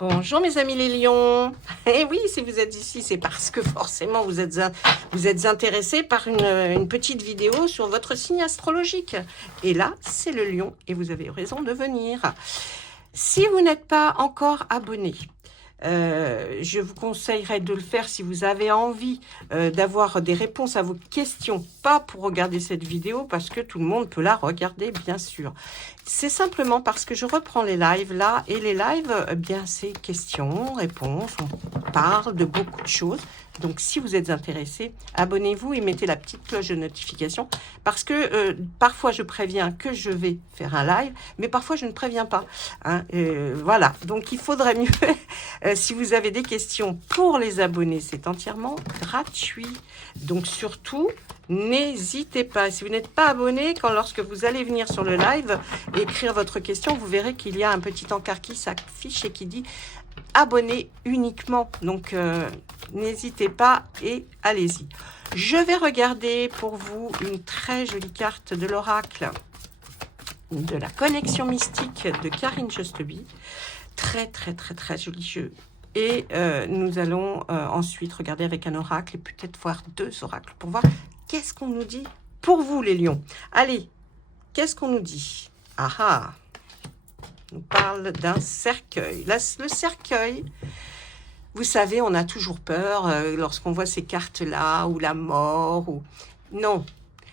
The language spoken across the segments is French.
Bonjour mes amis les lions. Et oui, si vous êtes ici, c'est parce que forcément vous êtes intéressés par une petite vidéo sur votre signe astrologique. Et là, c'est le lion et vous avez raison de venir. Si vous n'êtes pas encore abonné, je vous conseillerais de le faire si vous avez envie d'avoir des réponses à vos questions, pas pour regarder cette vidéo, parce que tout le monde peut la regarder, bien sûr. C'est simplement parce que je reprends les lives là, et les lives, eh bien, c'est questions, réponses, on parle de beaucoup de choses. Donc, si vous êtes intéressé, abonnez-vous et mettez la petite cloche de notification, parce que parfois, je préviens que je vais faire un live, mais parfois, je ne préviens pas. Hein, voilà, donc il faudrait mieux, si vous avez des questions pour les abonnés, c'est entièrement gratuit. Donc, surtout, n'hésitez pas. Si vous n'êtes pas abonné, lorsque vous allez venir sur le live et écrire votre question, vous verrez qu'il y a un petit encart qui s'affiche et qui dit abonné uniquement. Donc, n'hésitez pas et allez-y. Je vais regarder pour vous une très jolie carte de l'oracle de la connexion mystique de Karine Justeby. Très, très, très, très joli jeu. Et nous allons ensuite regarder avec un oracle et peut-être voir deux oracles pour voir qu'est-ce qu'on nous dit pour vous, les lions. Allez, qu'est-ce qu'on nous dit? Ah ah, on nous parle d'un cercueil. Là, le cercueil, vous savez, on a toujours peur lorsqu'on voit ces cartes-là, ou la mort, ou... Non,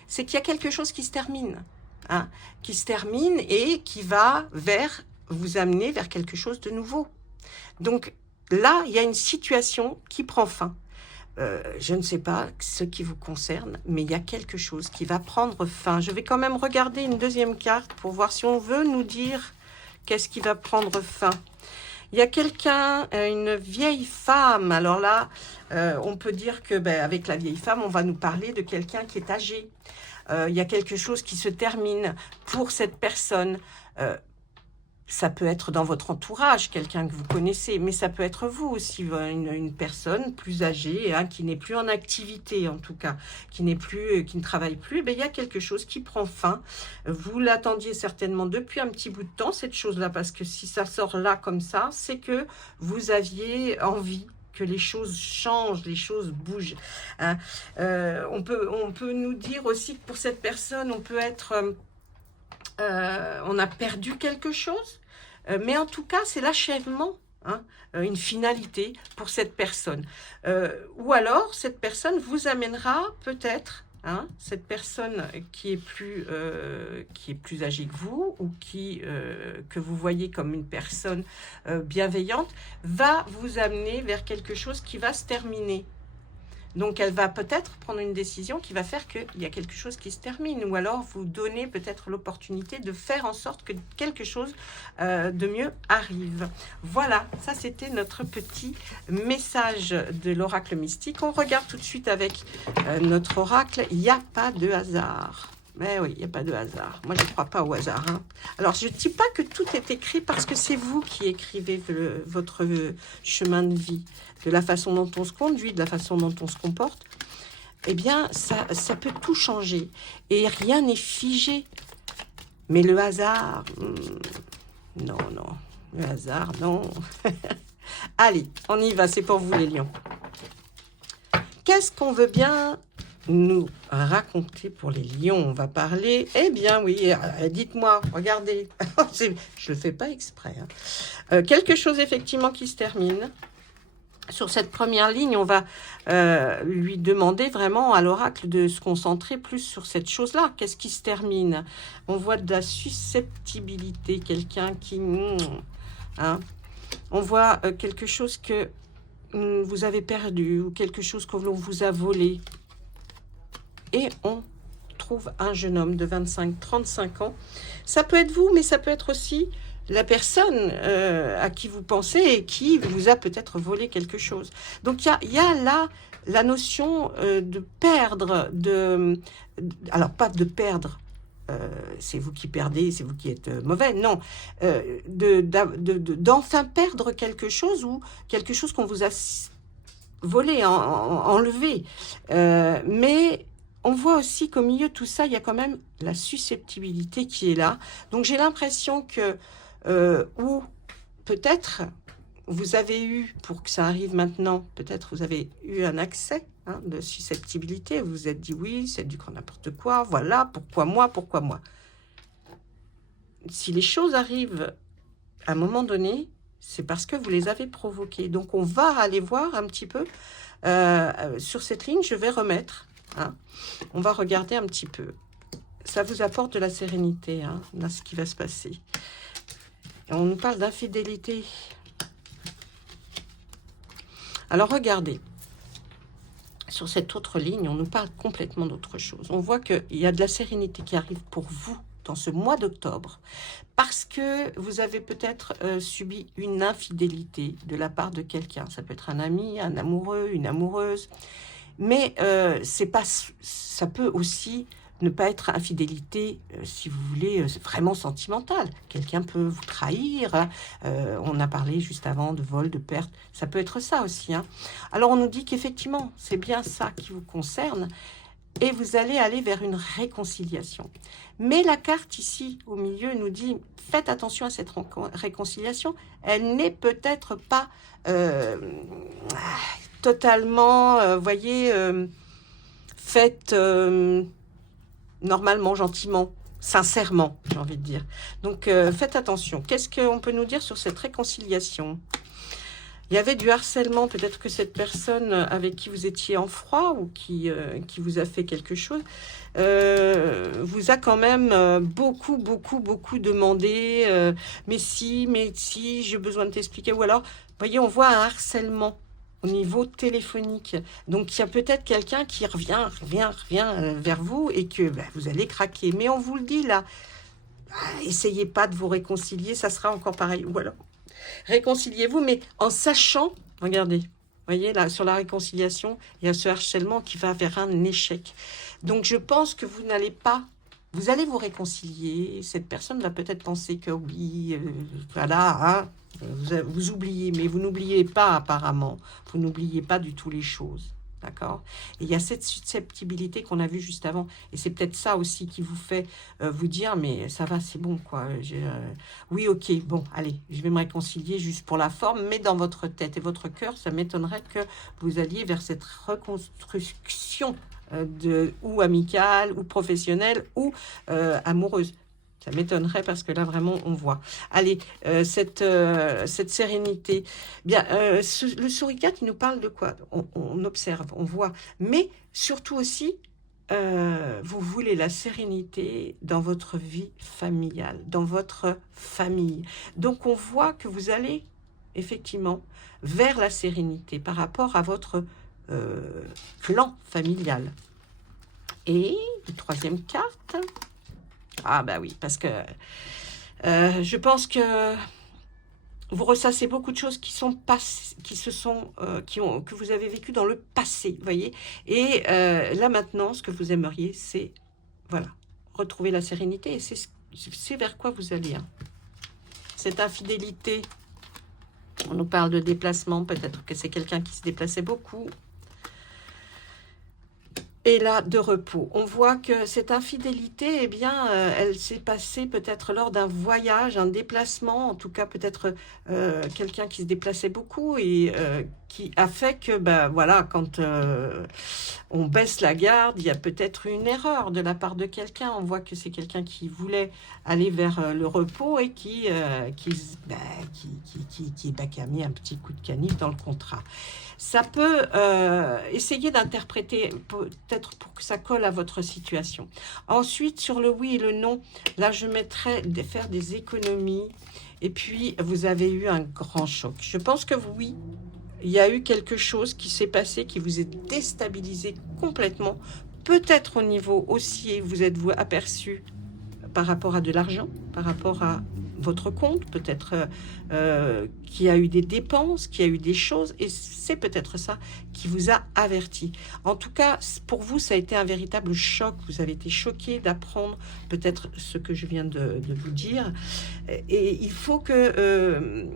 c'est qu'il y a quelque chose qui se termine. Hein, qui se termine et qui va vous amener vers quelque chose de nouveau. Donc là, il y a une situation qui prend fin. Je ne sais pas ce qui vous concerne, mais il y a quelque chose qui va prendre fin. Je vais quand même regarder une deuxième carte pour voir si on veut nous dire qu'est-ce qui va prendre fin. Il y a quelqu'un, une vieille femme. Alors là, on peut dire que avec la vieille femme, on va nous parler de quelqu'un qui est âgé. Il y a quelque chose qui se termine pour cette personne. Ça peut être dans votre entourage, quelqu'un que vous connaissez, mais ça peut être vous aussi, une personne plus âgée, hein, qui n'est plus en activité en tout cas, qui ne travaille plus. Il y a quelque chose qui prend fin. Vous l'attendiez certainement depuis un petit bout de temps, cette chose-là, parce que si ça sort là comme ça, c'est que vous aviez envie que les choses changent, les choses bougent. Hein. On peut nous dire aussi que pour cette personne, on peut être... on a perdu quelque chose, mais en tout cas, c'est l'achèvement, hein, une finalité pour cette personne. Ou alors, cette personne vous amènera peut-être, hein, cette personne qui est plus âgée que vous, ou que vous voyez comme une personne bienveillante, va vous amener vers quelque chose qui va se terminer. Donc, elle va peut-être prendre une décision qui va faire qu'il y a quelque chose qui se termine, ou alors vous donner peut-être l'opportunité de faire en sorte que quelque chose de mieux arrive. Voilà, ça c'était notre petit message de l'oracle mystique. On regarde tout de suite avec notre oracle. Il n'y a pas de hasard. Mais oui, il n'y a pas de hasard. Moi, je ne crois pas au hasard. Hein. Alors, je ne dis pas que tout est écrit parce que c'est vous qui écrivez votre chemin de vie, de la façon dont on se conduit, de la façon dont on se comporte. Eh bien, ça peut tout changer. Et rien n'est figé. Mais le hasard, non, non. Le hasard, non. Allez, on y va. C'est pour vous, les lions. Qu'est-ce qu'on veut bien nous raconter pour les lions? On va parler, eh bien oui, dites-moi, regardez, je le fais pas exprès. Hein. Quelque chose effectivement qui se termine. Sur cette première ligne, on va lui demander vraiment à l'oracle de se concentrer plus sur cette chose-là. Qu'est-ce qui se termine? On voit de la susceptibilité, quelqu'un qui... hein, on voit quelque chose que vous avez perdu, ou quelque chose que l'on vous a volé. Et on trouve un jeune homme de 25-35 ans. Ça peut être vous, mais ça peut être aussi la personne à qui vous pensez et qui vous a peut-être volé quelque chose. Donc, il y a là la notion de perdre, alors pas de perdre, c'est vous qui perdez, c'est vous qui êtes mauvais, non, d'enfin perdre quelque chose, ou quelque chose qu'on vous a volé, enlevé. Mais... on voit aussi qu'au milieu de tout ça, il y a quand même la susceptibilité qui est là. Donc, j'ai l'impression que, ou peut-être vous avez eu, pour que ça arrive maintenant, peut-être vous avez eu un accès de susceptibilité. Vous vous êtes dit, oui, c'est du grand n'importe quoi, voilà, pourquoi moi, pourquoi moi. Si les choses arrivent à un moment donné, c'est parce que vous les avez provoquées. Donc, on va aller voir un petit peu. Sur cette ligne, je vais remettre. On va regarder un petit peu. Ça vous apporte de la sérénité, dans ce qui va se passer. On nous parle d'infidélité. Alors, regardez. Sur cette autre ligne, on nous parle complètement d'autre chose. On voit qu'il y a de la sérénité qui arrive pour vous dans ce mois d'octobre, parce que vous avez peut-être subi une infidélité de la part de quelqu'un. Ça peut être un ami, un amoureux, une amoureuse, mais c'est pas, ça peut aussi ne pas être infidélité, si vous voulez, vraiment sentimentale. Quelqu'un peut vous trahir, on a parlé juste avant de vol, de perte, ça peut être ça aussi. Alors on nous dit qu'effectivement, c'est bien ça qui vous concerne, et vous allez aller vers une réconciliation. Mais la carte ici, au milieu, nous dit, faites attention à cette réconciliation. Elle n'est peut-être pas totalement, voyez, faite normalement, gentiment, sincèrement, j'ai envie de dire. Donc, faites attention. Qu'est-ce qu'on peut nous dire sur cette réconciliation ? Il y avait du harcèlement, peut-être que cette personne avec qui vous étiez en froid ou qui vous a fait quelque chose, vous a quand même beaucoup demandé, mais si, j'ai besoin de t'expliquer. Ou alors, vous voyez, on voit un harcèlement au niveau téléphonique. Donc, il y a peut-être quelqu'un qui revient vers vous et que vous allez craquer. Mais on vous le dit là, essayez pas de vous réconcilier, ça sera encore pareil. Ou alors, réconciliez-vous, mais en sachant, regardez, voyez, là, sur la réconciliation, il y a ce harcèlement qui va vers un échec. Donc, je pense que vous n'allez pas, vous allez vous réconcilier. Cette personne va peut-être penser que oui, voilà, vous oubliez, mais vous n'oubliez pas apparemment. Vous n'oubliez pas du tout les choses. D'accord. Et il y a cette susceptibilité qu'on a vue juste avant. Et c'est peut-être ça aussi qui vous fait vous dire, mais ça va, c'est bon, quoi. Oui, ok, bon, allez, je vais me réconcilier juste pour la forme, mais dans votre tête et votre cœur, ça m'étonnerait que vous alliez vers cette reconstruction ou amicale, ou professionnelle, ou amoureuse. Ça m'étonnerait parce que là, vraiment, on voit. Allez, cette sérénité. Bien, le souricate, il nous parle de quoi ? On observe, on voit. Mais surtout aussi, vous voulez la sérénité dans votre vie familiale, dans votre famille. Donc, on voit que vous allez, effectivement, vers la sérénité par rapport à votre clan familial. Et, une troisième carte... Ah bah oui, parce que je pense que vous ressassez beaucoup de choses qui sont passées, que vous avez vécu dans le passé, vous voyez. Et là maintenant, ce que vous aimeriez, c'est, voilà, retrouver la sérénité. Et c'est vers quoi vous allez. Cette infidélité, on nous parle de déplacement, peut-être que c'est quelqu'un qui se déplaçait beaucoup. Et là, de repos. On voit que cette infidélité, eh bien, elle s'est passée peut-être lors d'un voyage, un déplacement, en tout cas peut-être quelqu'un qui se déplaçait beaucoup et qui a fait que, voilà, quand on baisse la garde, il y a peut-être une erreur de la part de quelqu'un. On voit que c'est quelqu'un qui voulait aller vers le repos et qui a mis un petit coup de canif dans le contrat. Ça peut essayer d'interpréter, peut-être pour que ça colle à votre situation. Ensuite, sur le oui et le non, là, je mettrais faire des économies. Et puis, vous avez eu un grand choc. Je pense que oui, il y a eu quelque chose qui s'est passé, qui vous est déstabilisé complètement. Peut-être au niveau haussier, vous êtes-vous aperçu par rapport à de l'argent, par rapport à votre compte, peut-être qu'il y a eu des dépenses, qu'il y a eu des choses, et c'est peut-être ça qui vous a averti. En tout cas, pour vous, ça a été un véritable choc. Vous avez été choqué d'apprendre peut-être ce que je viens de vous dire. Et il faut que...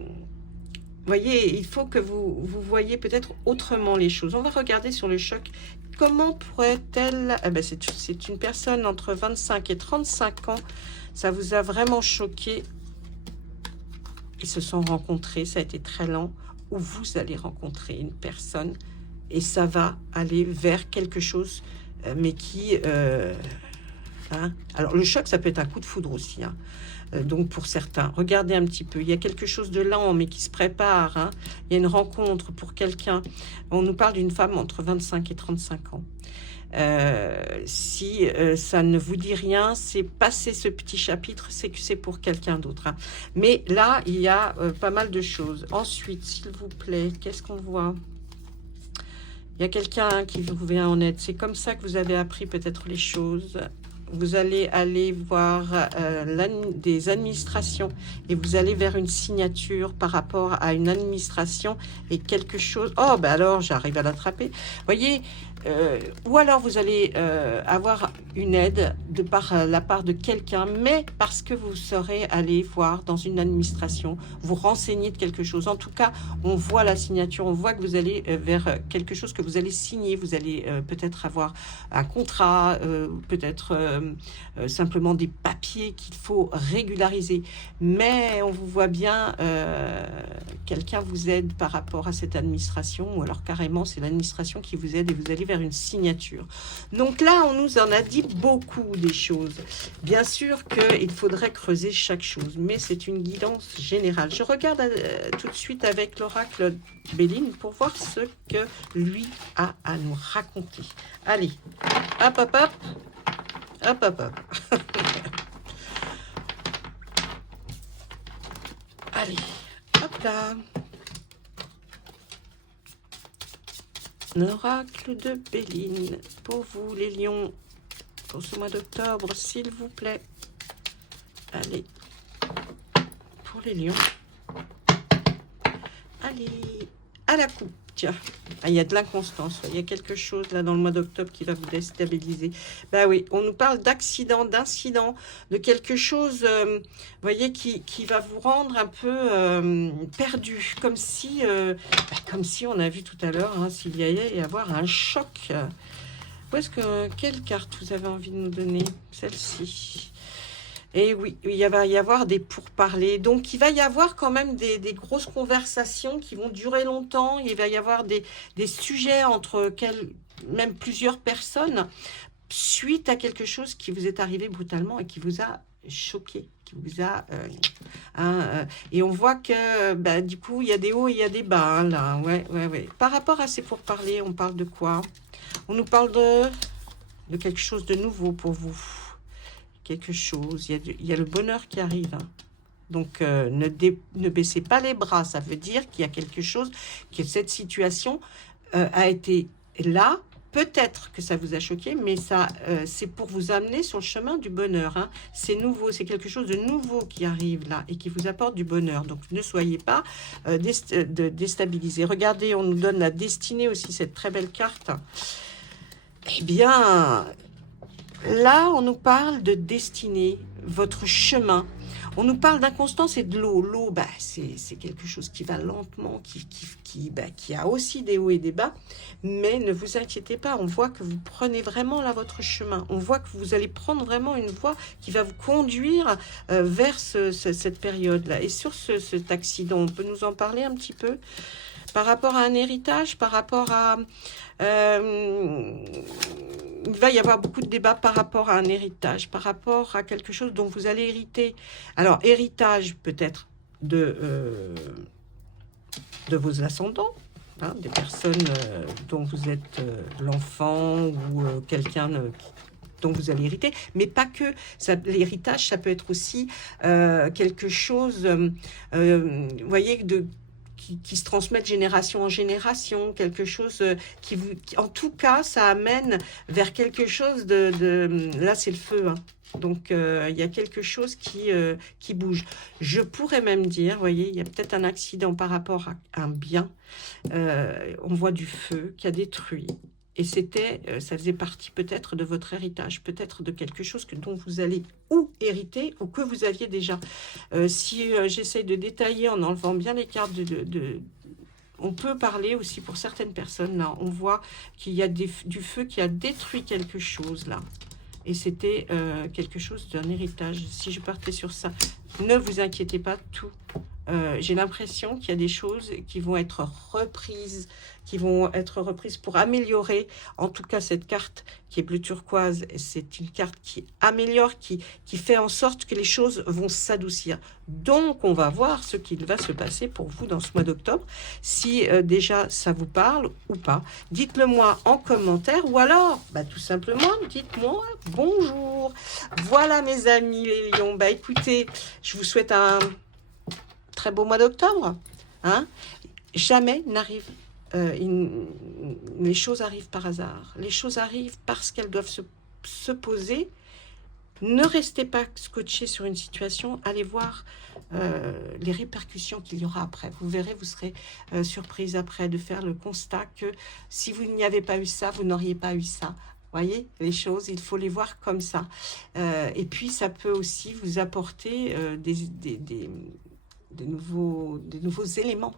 voyez, il faut que vous voyez peut-être autrement les choses. On va regarder sur le choc. Comment pourrait-elle... c'est une personne entre 25 et 35 ans. Ça vous a vraiment choqué. Ils se sont rencontrés, ça a été très lent. où vous allez rencontrer une personne et ça va aller vers quelque chose, mais qui... hein. Alors, le choc, ça peut être un coup de foudre aussi, hein. Donc, pour certains, regardez un petit peu. Il y a quelque chose de lent, mais qui se prépare, hein. Il y a une rencontre pour quelqu'un. On nous parle d'une femme entre 25 et 35 ans. Si ça ne vous dit rien, c'est passer ce petit chapitre, c'est que c'est pour quelqu'un d'autre, hein. Mais là, il y a pas mal de choses. Ensuite, s'il vous plaît, qu'est-ce qu'on voit? Il y a quelqu'un qui vous vient en aide. C'est comme ça que vous avez appris peut-être les choses. Vous allez aller voir des administrations et vous allez vers une signature par rapport à une administration et quelque chose. Oh, ben alors, j'arrive à l'attraper. Voyez, ou alors vous allez avoir une aide de par la part de quelqu'un, mais parce que vous serez allé voir dans une administration, vous renseigner de quelque chose. En tout cas, on voit la signature, on voit que vous allez vers quelque chose que vous allez signer. Vous allez peut-être avoir un contrat, peut-être simplement des papiers qu'il faut régulariser. Mais on vous voit bien, quelqu'un vous aide par rapport à cette administration, ou alors carrément c'est l'administration qui vous aide et vous allez vers une signature. Donc là, on nous en a dit beaucoup des choses. Bien sûr qu'il faudrait creuser chaque chose, mais c'est une guidance générale. Je regarde tout de suite avec l'oracle Béline pour voir ce que lui a à nous raconter. Allez, hop, hop, hop. Hop, hop, hop. Allez, hop là. L'oracle de Béline pour vous, les lions, pour ce mois d'octobre, s'il vous plaît. Allez, pour les lions. Allez, à la coupe. Tiens, ah, il y a de l'inconstance, il y a quelque chose là dans le mois d'octobre qui va vous déstabiliser. Ben oui, on nous parle d'accident, d'incident, de quelque chose, voyez, qui va vous rendre un peu perdu, comme si on a vu tout à l'heure, hein, s'il y allait y avoir un choc. Quelle carte vous avez envie de nous donner? Celle-ci. Et oui, il va y avoir des pourparlers. Donc, il va y avoir quand même des grosses conversations qui vont durer longtemps. Il va y avoir des sujets entre même plusieurs personnes suite à quelque chose qui vous est arrivé brutalement et qui vous a choqué, qui vous a... et on voit que, bah, du coup, il y a des hauts et il y a des bas, hein, là. Ouais, ouais, ouais. Par rapport à ces pourparlers, on parle de quoi? On nous parle de quelque chose de nouveau pour vous. Quelque chose, il y a le bonheur qui arrive, hein. Donc ne baissez pas les bras, ça veut dire qu'il y a quelque chose, que cette situation a été là, peut-être que ça vous a choqué, mais ça c'est pour vous amener sur le chemin du bonheur, hein. C'est nouveau, c'est quelque chose de nouveau qui arrive là et qui vous apporte du bonheur. Donc ne soyez pas déstabilisés. Regardez, on nous donne la destinée aussi, cette très belle carte. Eh bien... Là, on nous parle de destinée, votre chemin. On nous parle d'inconstance et de l'eau. L'eau, bah, c'est quelque chose qui va lentement, qui a aussi des hauts et des bas. Mais ne vous inquiétez pas, on voit que vous prenez vraiment là votre chemin. On voit que vous allez prendre vraiment une voie qui va vous conduire vers cette période-là. Et sur cet accident, on peut nous en parler un petit peu par rapport à un héritage, par rapport à... il va y avoir beaucoup de débats par rapport à un héritage, par rapport à quelque chose dont vous allez hériter. Alors, héritage peut-être de vos ascendants, hein, des personnes dont vous êtes l'enfant ou quelqu'un dont vous allez hériter, mais pas que. L'héritage, ça peut être aussi quelque chose, vous voyez, qui se transmet de génération en génération, quelque chose en tout cas, ça amène vers quelque chose là, c'est le feu, hein. Donc, il y a quelque chose qui bouge. Je pourrais même dire, vous voyez, il y a peut-être un accident par rapport à un bien. On voit du feu qui a détruit. Et ça faisait partie peut-être de votre héritage, peut-être de quelque chose dont vous allez ou hériter ou que vous aviez déjà. Si j'essaye de détailler en enlevant bien les cartes on peut parler aussi pour certaines personnes, là, on voit qu'il y a du feu qui a détruit quelque chose, là. Et c'était quelque chose d'un héritage. Si je partais sur ça, ne vous inquiétez pas, tout j'ai l'impression qu'il y a des choses qui vont être reprises pour améliorer, en tout cas cette carte qui est bleu turquoise, c'est une carte qui améliore, qui fait en sorte que les choses vont s'adoucir. Donc on va voir ce qu'il va se passer pour vous dans ce mois d'octobre, si déjà ça vous parle ou pas. Dites-le moi en commentaire, ou alors, bah, tout simplement, dites-moi bonjour. Voilà mes amis les lions, bah écoutez, je vous souhaite un très beau mois d'octobre. Hein. Jamais n'arrive, les choses arrivent par hasard. Les choses arrivent parce qu'elles doivent se poser. Ne restez pas scotché sur une situation, allez voir les répercussions qu'il y aura après. Vous verrez, vous serez surprise après de faire le constat que si vous n'y avez pas eu ça, vous n'auriez pas eu ça. Voyez, les choses, il faut les voir comme ça. Et puis, ça peut aussi vous apporter de nouveaux éléments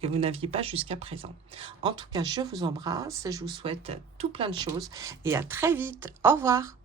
que vous n'aviez pas jusqu'à présent. En tout cas, je vous embrasse, je vous souhaite tout plein de choses et à très vite. Au revoir.